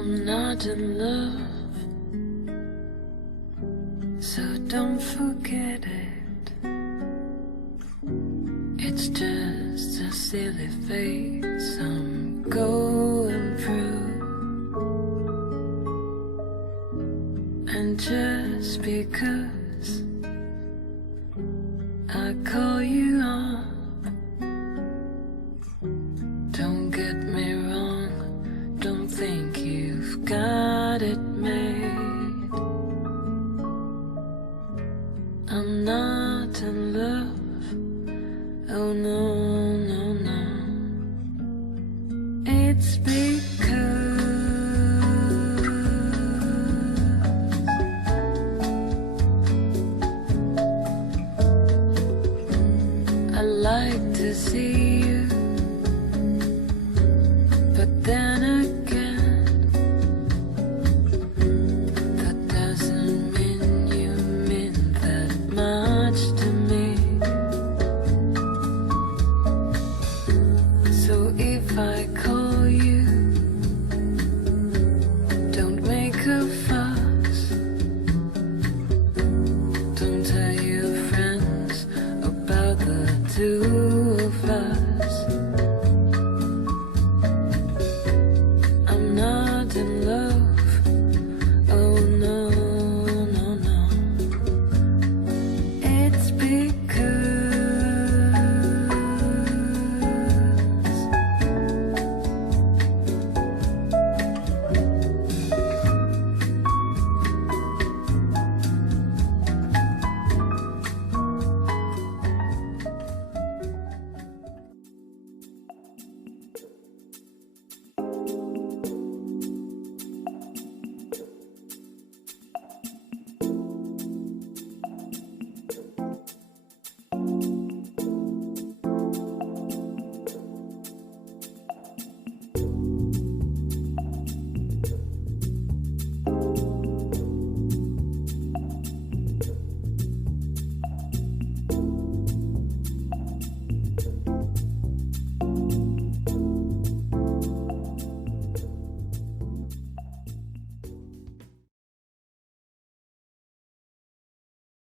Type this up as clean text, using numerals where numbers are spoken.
I'm not in love, so don't forget it. It's just a silly phase I'm going through. And just because I call you up, don't get me wrong, don't think you've got it made.